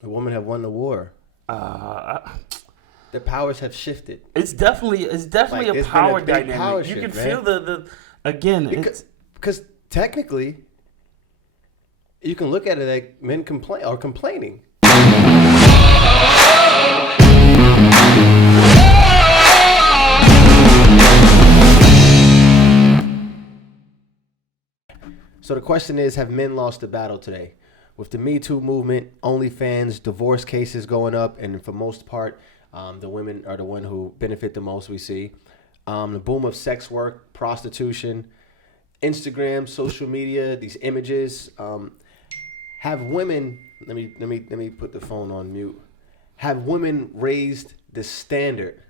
The women have won the war. Uh, The powers have shifted. it's definitely Like a there's been a power big power dynamic. You can shift, feel man. the again. Because It's because technically, you can look at it like men complain are complaining. So the question is, have men lost the battle today? With the Me Too movement, OnlyFans, divorce cases going up, and for most part, the women are the one who benefit the most. We see the boom of sex work, prostitution, Instagram, social media, these images. Have women? Let me put the phone on mute. Have women raised the standard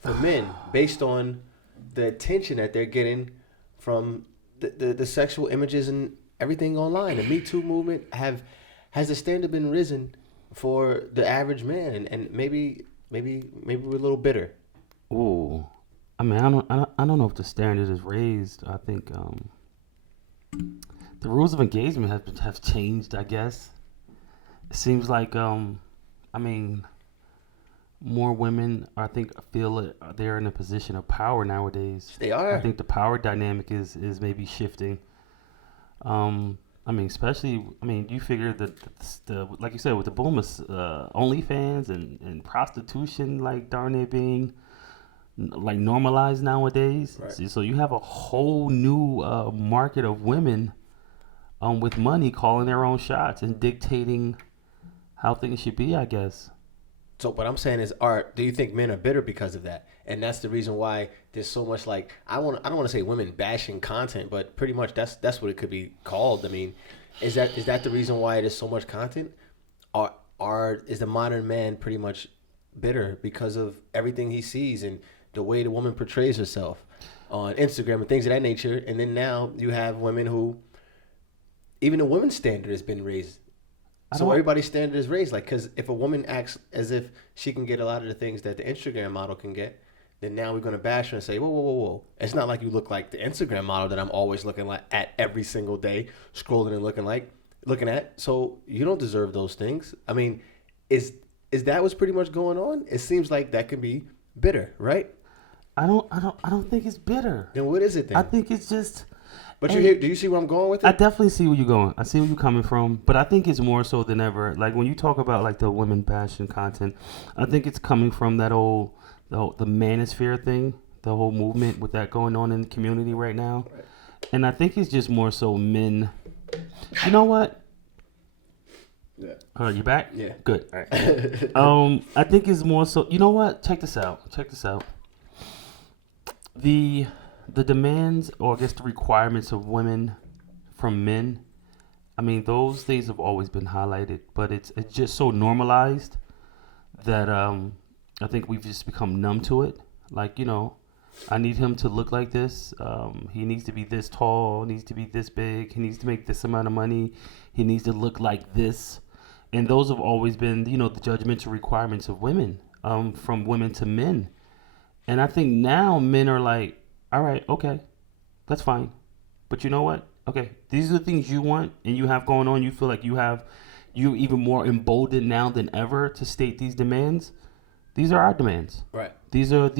for men based on the attention that they're getting from the sexual images and everything online? The Me Too movement has the standard been risen for the average man, and maybe we're a little bitter. ooh. I mean, I don't know if the standard is raised. I think the rules of engagement have changed. I guess it seems like I mean, more women I think feel it, they're in a position of power nowadays. They I are. think the power dynamic is maybe shifting. I mean, especially, I mean, you figure that the like you said with the boom of OnlyFans and prostitution, like darn it being like normalized nowadays. Right. So you have a whole new market of women with money calling their own shots and dictating how things should be. I guess. So what I'm saying is, art. Do you think men are bitter because of that? And that's the reason why there's so much like I don't want to say women bashing content, but pretty much that's what it could be called. I mean, is that the reason why there's so much content? Is the modern man pretty much bitter because of everything he sees and the way the woman portrays herself on Instagram and things of that nature? And then now you have women who even the women's standard has been raised. I So don't. everybody's standard is raised. Like, because if a woman acts as if she can get a lot of the things that the Instagram model can get, then now we're gonna bash her and say, whoa, whoa, whoa, whoa. It's not like you look like the Instagram model that I'm always looking like at every single day, scrolling and looking at. So you don't deserve those things. I mean, is is that what's pretty much going on? It seems like that can be bitter, right? I don't think it's bitter. Then what is it I then? think it's just. But you Hey, hear? Do you see where I'm going with I it? definitely see where you're going. I see where you're coming from, but I think it's more so than ever. Like when you talk about like the women passion content, I think it's coming from that old the manosphere thing, the whole movement with that going on in the community right now. And I think it's just more so men. You know what? Yeah. You back? Yeah. Good. All right. I think it's more so. You know what? Check this out. Check this out. The the demands, or I guess the requirements of women from men. I mean, those things have always been highlighted, but it's just so normalized that I think we've just become numb to it. Like, I need him to look like this. He needs to be this tall. Needs to be this big. He needs to make this amount of money. He needs to look like this. And those have always been, the judgmental requirements of women, from women to men. And I think now men are like, all right, okay, that's fine. But you know what? Okay, these are the things you want and you have going on. You feel like you're even more emboldened now than ever to state these demands. These are our demands. Right. These are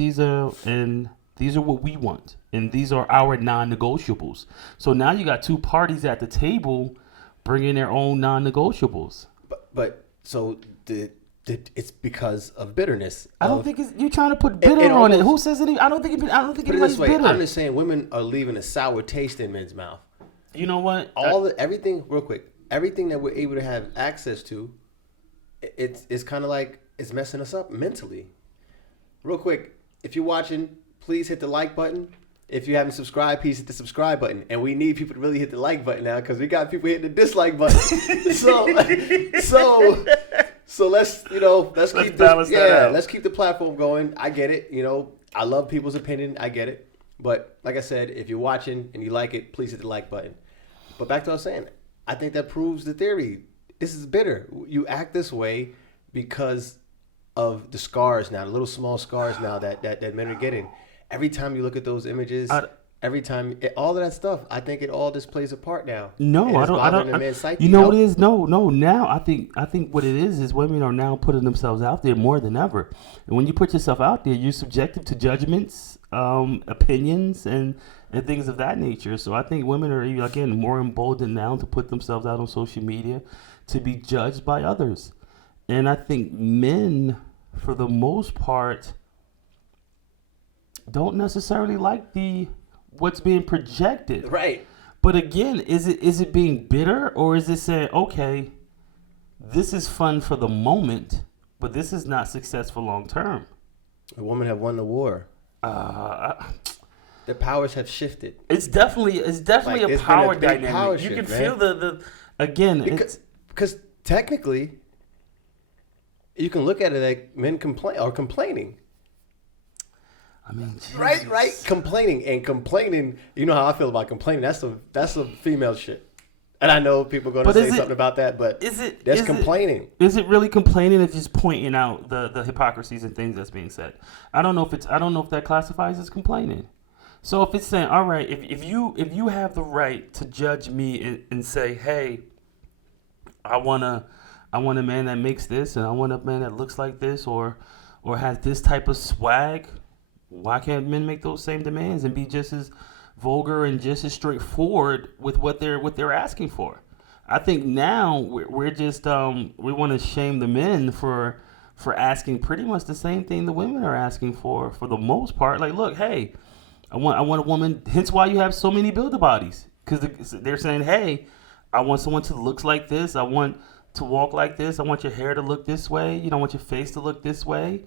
what we want, and these are our non-negotiables. So now you got two parties at the table bringing their own non-negotiables. But so it's because of bitterness. I don't Of think you're trying to put it, bitter it on it. Who almost says any? I don't think put it this anybody's way. I'm bitter. just saying women are leaving a sour taste in men's mouth. You know what? Everything real quick. Everything that we're able to have access to, it's kind of like it's messing us up mentally. Real quick, if you're watching, please hit the like button. If you haven't subscribed, please hit the subscribe button. And we need people to really hit the like button now because we got people hitting the dislike button. so so let's keep balance that out. let's keep the platform going. I get it. I love people's opinion. I get it. But like I said, if you're watching and you like it, please hit the like button. But back to what I was saying, I think that proves the theory. This is bitter. You act this way because of the scars now, the little small scars now that men are getting. Every time you look at those images, every time, all of that stuff. I think it all just plays a part now. No, And I it's don't. I bothering don't. the men's psyche, You know yo. what it is? No. Now I think what it is women are now putting themselves out there more than ever. And when you put yourself out there, you're subjected to judgments, opinions, and things of that nature. So I think women are again more emboldened now to put themselves out on social media to be judged by others. And I think men, for the most part, don't necessarily like what's being projected. Right. But again, is it being bitter, or is it saying, okay, this is fun for the moment, but this is not successful long term? The women have won the war. The powers have shifted. It's definitely Like, a it's been power a big dynamic. power You can shift, feel the again. Because technically, you can look at it like men complaining. I mean, Right, complaining. You know how I feel about complaining. That's some female shit. And I know people are going to say something about that, but that's complaining. Is it really complaining? It's just pointing out the hypocrisies and things that's being said. I don't know if that classifies as complaining. So if it's saying, all right, if you have the right to judge me and say, hey, I want a man that makes this, and I want a man that looks like this, or has this type of swag. Why can't men make those same demands and be just as vulgar and just as straightforward with what they're asking for? I think now we're just we want to shame the men for asking pretty much the same thing the women are asking for the most part. Like, look, hey, I want a woman. Hence why you have so many builder bodies, because they're saying, hey, I want someone to look like this. I want to walk like this. I want your hair to look this way. I want your face to look this way.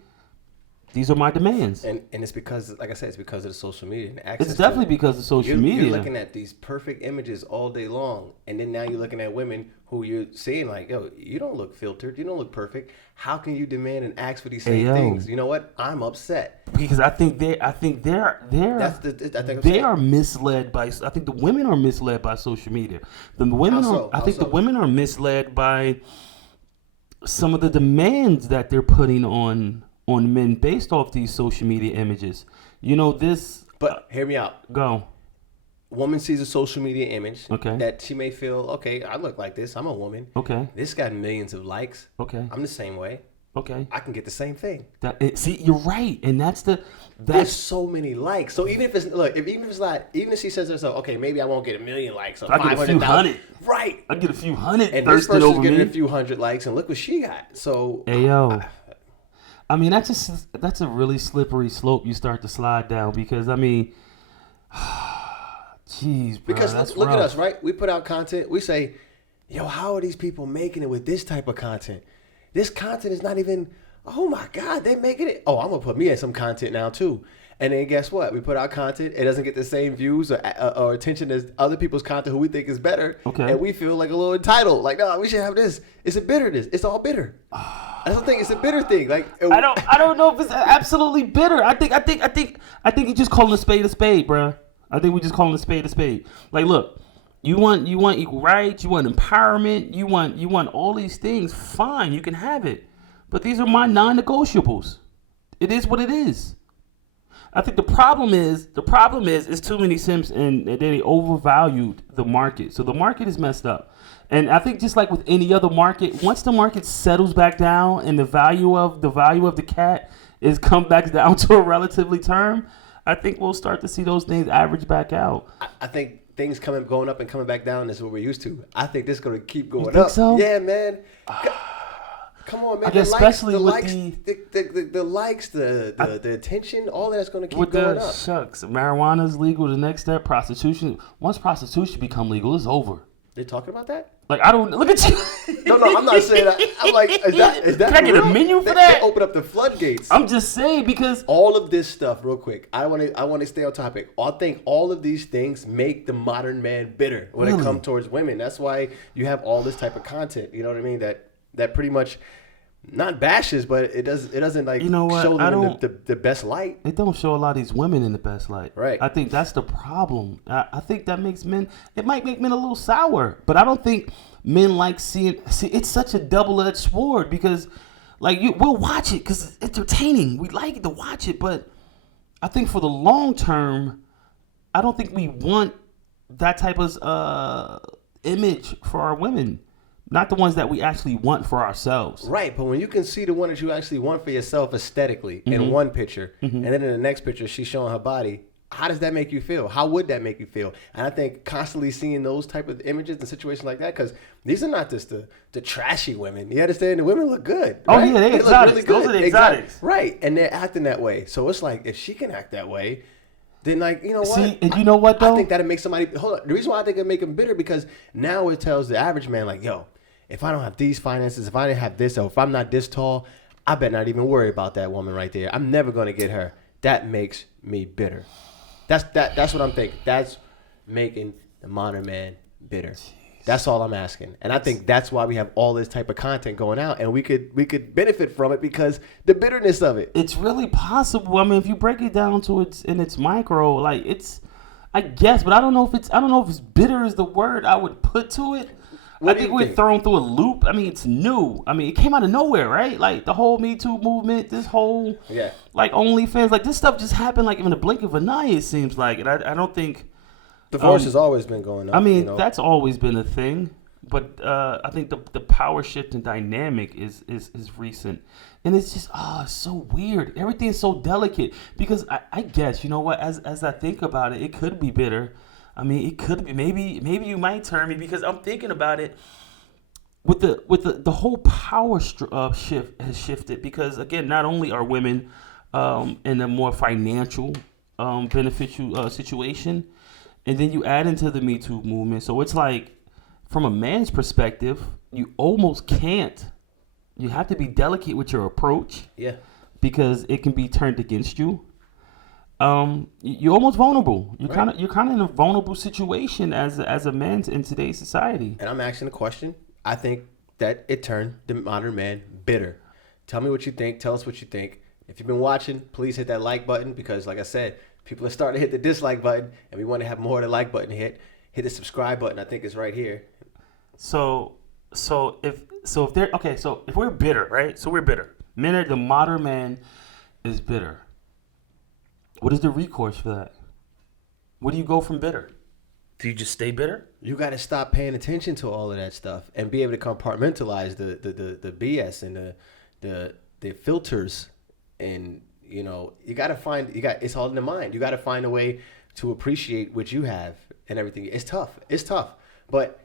These are my demands. And it's because, like I said, it's because of the social media and access. It's definitely because of social media. You're looking at these perfect images all day long, and then now you're looking at women who you're seeing like, yo, you don't look filtered, you don't look perfect. How can you demand and ask for these same things? You know what? I'm upset because I think they're they are misled by. I think the women are misled by social media. The women the women are misled by some of the demands that they're putting on men based off these social media images. But hear me out. Go. Woman sees a social media image okay. that she may feel, okay, I look like this. I'm a woman. Okay. This got millions of likes. Okay. I'm the same way. Okay. I can get the same thing. See, you're right, and there's so many likes. So even if she says to herself, okay, maybe I won't get 1 million likes, or I get a few hundred. Right. I get a few hundred. And this person's getting a few hundred likes, and look what she got. So, hey yo. I mean, that's a really slippery slope you start to slide down, because I mean, jeez, bro. Because that's look rough. at us, right? We put out content. We say, yo, how are these people making it with this type of content? This content is not even, oh my God, they're making it. Oh, I'm going to put me in some content now too. And then guess what? We put out content. It doesn't get the same views or attention as other people's content who we think is better. Okay. And we feel like a little entitled. Like, no, we should have this. It's a bitterness. It's all bitter. I don't think it's a bitter thing. Like, I don't know if it's absolutely bitter. I think you just calling a spade, bro. I think we just calling a spade. Like, look, you want equal rights, you want empowerment, you want all these things. Fine, you can have it, but these are my non-negotiables. It is what it is. I think the problem is it's too many simps, and they overvalued the market. So the market is messed up. And I think just like with any other market, once the market settles back down and the value of the cat is come back down to a relatively term, I think we'll start to see those things average back out. I think things going up and coming back down is what we're used to. I think this is going to keep going up. You think so? Yeah, man. Come on, man. I guess especially with the likes, the attention, all that's going to keep going up. Shucks, marijuana's legal. The next step, prostitution. Once prostitution become legal, it's over. They talking about that? Like, I don't look at you. No, I'm not saying that. I'm like, is that? Can I get a menu for that? They open up the floodgates. I'm just saying, because all of this stuff, real quick. I want to stay on topic. I think all of these things make the modern man bitter when it comes towards women. That's why you have all this type of content. You know what I mean? That pretty much not bashes, but it doesn't like show them in the best light. It don't show a lot of these women in the best light. Right. I think that's the problem. I think that makes men. It might make men a little sour, but I don't think men like seeing. See, it's such a double-edged sword, because like we'll watch it because it's entertaining. We like to watch it, but I think for the long term, I don't think we want that type of image for our women. Not the ones that we actually want for ourselves. Right, but when you can see the one that you actually want for yourself aesthetically in one picture, and then in the next picture she's showing her body, how does that make you feel? How would that make you feel? And I think constantly seeing those type of images and situations like that, because these are not just the trashy women. You understand? The women look good. Oh, right? yeah, they exotics. Those are the exotics. Right, and they're acting that way. So it's like, if she can act that way, then, like, you know what? See, and you know what, though? I think that'd make somebody, hold on. The reason why I think it'd make them bitter, because now it tells the average man, like, yo, if I don't have these finances, if I didn't have this, or if I'm not this tall, I better not even worry about that woman right there. I'm never going to get her. That makes me bitter. That's what I'm thinking. That's making the modern man bitter. That's all I'm asking. And I think that's why we have all this type of content going out, and we could benefit from it because the bitterness of it. It's really possible. I mean, if you break it down to its micro, like, it's, I guess, but I don't know if it's bitter is the word I would put to it. I think we're thrown through a loop. I mean, it's new. I mean, it came out of nowhere, right? Like, the whole Me Too movement, this whole, like, OnlyFans, like, this stuff just happened, like, in the blink of an eye, it seems like. And I don't think... Divorce has always been going up. I mean, that's always been a thing. But I think the power shift and dynamic is recent. And it's just, it's so weird. Everything is so delicate. Because I guess, you know what, as I think about it, it could be bitter. I mean, it could be. Maybe you might turn me, because I'm thinking about it. With the whole power shift has shifted, because again, not only are women in a more financial beneficial situation, and then you add into the Me Too movement. So it's like, from a man's perspective, you almost can't. You have to be delicate with your approach. Yeah. Because it can be turned against you. You're almost vulnerable. You're kind of in a vulnerable situation as a man in today's society. And I'm asking a question. I think that it turned the modern man bitter. Tell me what you think. Tell us what you think. If you've been watching, please hit that like button, because, like I said, people are starting to hit the dislike button, and we want to have more of the like button hit. Hit the subscribe button. I think it's right here. So if we're bitter, right? So we're bitter. The modern man is bitter. What is the recourse for that? Where do you go from bitter? Do you just stay bitter? You got to stop paying attention to all of that stuff and be able to compartmentalize the BS and the filters. And, you know, it's all in the mind. You got to find a way to appreciate what you have and everything. It's tough. But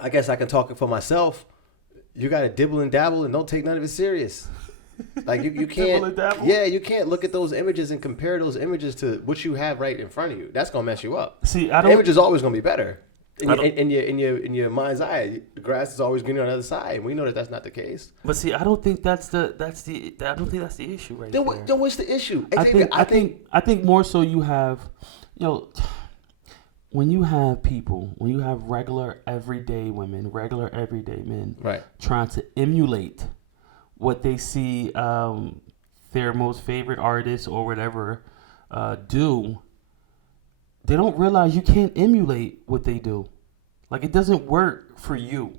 I guess I can talk for myself. You got to dibble and dabble and don't take none of it serious. Like, you can't, you can't look at those images and compare those images to what you have right in front of you. That's gonna mess you up. See, the image is always gonna be better. In your mind's eye, the grass is always greener on the other side. And we know that that's not the case. But see, I don't think that's the issue right there. Then what's the issue? I think more so you have, when you have regular everyday women, regular everyday men, right, trying to emulate what they see their most favorite artists or whatever do, they don't realize you can't emulate what they do. Like, it doesn't work for you.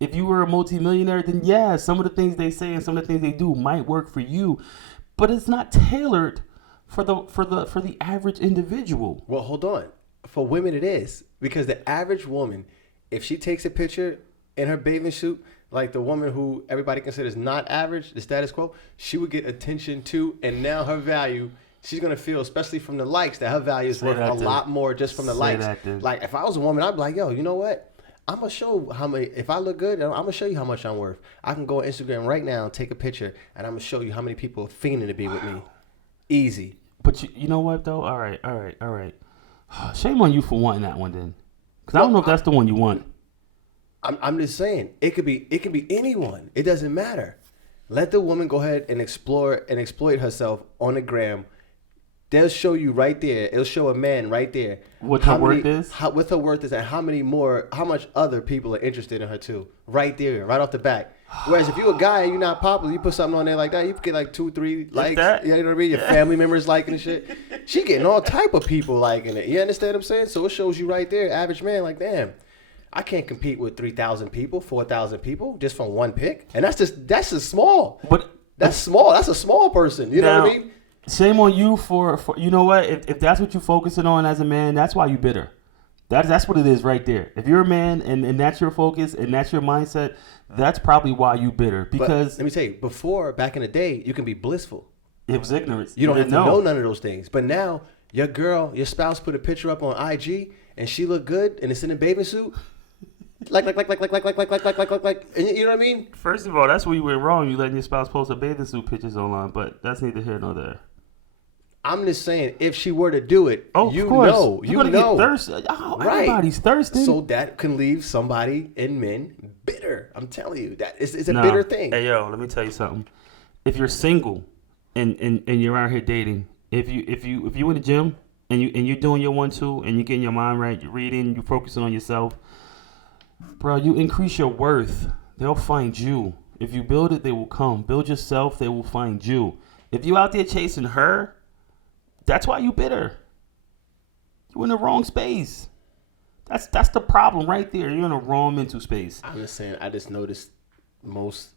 If you were a multimillionaire, then yeah, some of the things they say and some of the things they do might work for you, but it's not tailored for the average individual. Well, hold on. For women, it is, because the average woman, if she takes a picture in her bathing suit, like the woman who everybody considers not average, the status quo, she would get attention too, and now her value, she's gonna feel, especially from the likes, that her value is worth a lot more just from the likes. Like, if I was a woman, I'd be like, yo, you know what? I'm gonna show how many. If I look good, I'm gonna show you how much I'm worth. I can go on Instagram right now and take a picture, and I'm gonna show you how many people are fiending to be with me. Easy. But you know what though? All right. Shame on you for wanting that one then, because I don't know if that's the one you want. I'm just saying, it could be anyone. It doesn't matter. Let the woman go ahead and explore and exploit herself on the gram. They'll show you right there. It'll show a man right there what her worth is. What her worth is, and how much other people are interested in her too. Right there, right off the bat. Whereas if you're a guy and you're not popular, you put something on there like that, you get like 2-3 likes. You know what I mean? Your family members liking and shit. She getting all type of people liking it. You understand what I'm saying? So it shows you right there, average man, like, damn, I can't compete with 3,000 people, 4,000 people just from one pick. And that's just small. But that's small. That's a small person. You know what I mean? Shame on you for you know what? If that's what you're focusing on as a man, that's why you bitter. That's what it is right there. If you're a man and that's your focus and that's your mindset, that's probably why you bitter. But Because let me tell you, before, back in the day, you can be blissful. it was ignorance. You don't have to didn't know none of those things. But now, your spouse put a picture up on IG and she look good and it's in a bathing suit. Like, and you know what I mean? First of all, that's where you went wrong. You letting your spouse post a bathing suit pictures online, but that's neither here nor there. I'm just saying, if she were to do it, Oh, you of course. know, You're gonna get thirsty. Oh, Right. everybody's thirsty. So that can leave somebody and men bitter. I'm telling you, that it's a Nah. bitter thing. Hey yo, let me tell you something. If you're single and you're out here dating, if you in the gym and you're doing your 1-2 and you're getting your mind right, you're reading, you're focusing on yourself, bro, you increase your worth. They'll find you. If you build it, they will come. Build yourself, they will find you. If you out there chasing her, that's why you bitter. You're in the wrong space. That's the problem right there. You're in the wrong mental space. I'm just saying, I just noticed most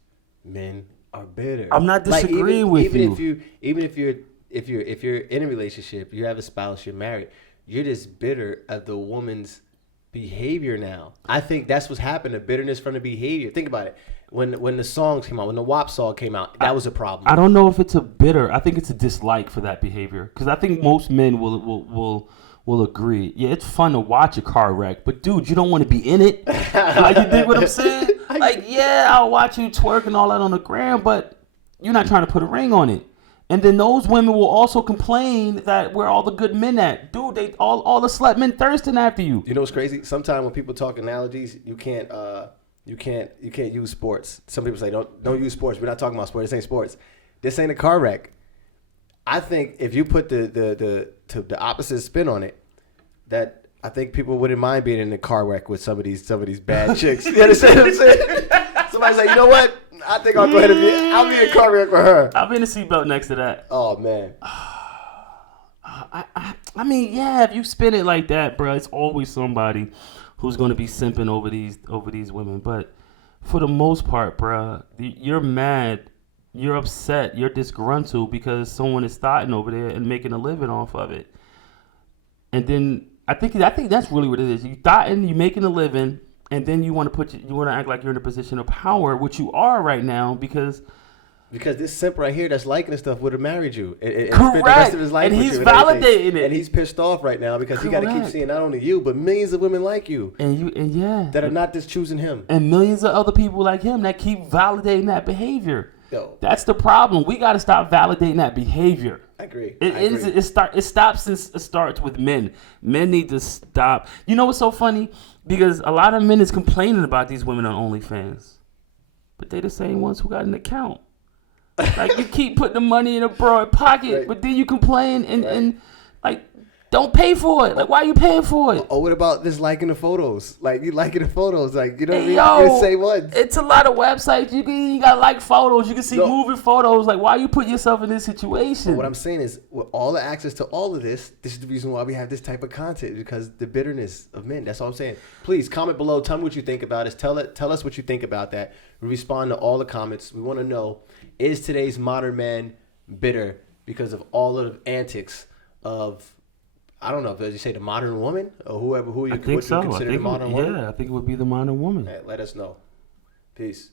men are bitter. I'm not disagreeing with you. Even if you're in a relationship, you have a spouse, you're married, you're just bitter at the woman's behavior now. I think that's what's happened, the bitterness from the behavior. Think about it. When the songs came out, when the WAP song came out, that was a problem. I don't know if it's a bitter. I think it's a dislike for that behavior. Because I think most men will agree. Yeah, it's fun to watch a car wreck, but dude, you don't want to be in it. Like, you dig what I'm saying? Like, yeah, I'll watch you twerk and all that on the gram, but you're not trying to put a ring on it. And then those women will also complain that where all the good men at. Dude, they all the slut men thirsting after you. You know what's crazy? Sometimes when people talk analogies, you can't use sports. Some people say don't use sports. We're not talking about sports. This ain't sports. This ain't a car wreck. I think if you put the opposite spin on it, that I think people wouldn't mind being in a car wreck with some of these bad chicks. You understand what I'm saying? Somebody say, you know what? I think I'll go ahead and I'll be in a car wreck with her. I'll be in a seatbelt next to that. Oh man. I mean, yeah, if you spin it like that, bro, it's always somebody who's going to be simping over these women. But for the most part, bro, you're mad, you're upset, you're disgruntled because someone is starting over there and making a living off of it. And then I think that's really what it is. You starting, you're making a living, and then you want to act like you're in a position of power, which you are right now because this simp right here that's liking this stuff would have married you. And correct. spent the rest of his life and with he's you validating it. And he's pissed off right now because he got to keep Correct. seeing not only you, but millions of women like you Yeah. that are not just choosing him. And millions of other people like him that keep validating that behavior. Yo, That's the problem. We got to stop validating that behavior. I agree. It starts with men. Men need to stop. You know what's so funny? Because a lot of men is complaining about these women on OnlyFans, but they the same ones who got an account. Like, you keep putting the money in a broad pocket, Right. but then you complain and like, don't pay for it. Like, why are you paying for it? Oh, what about just liking the photos? Like, you liking the photos, like, you know what I Hey, mean? yo, You're the same ones. it's a lot of websites. You got like photos. You can see No. moving photos. Like, why you put yourself in this situation? But what I'm saying is, with all the access to all of this is the reason why we have this type of content, because the bitterness of men. That's all I'm saying. Please comment below. Tell me what you think about it. Tell us what you think about that. We respond to all the comments. We want to know, is today's modern man bitter because of all of the antics of, I don't know, did you say the modern woman or who I you think so. consider the modern woman? Yeah, I think it would be the modern woman. Hey, let us know. Peace.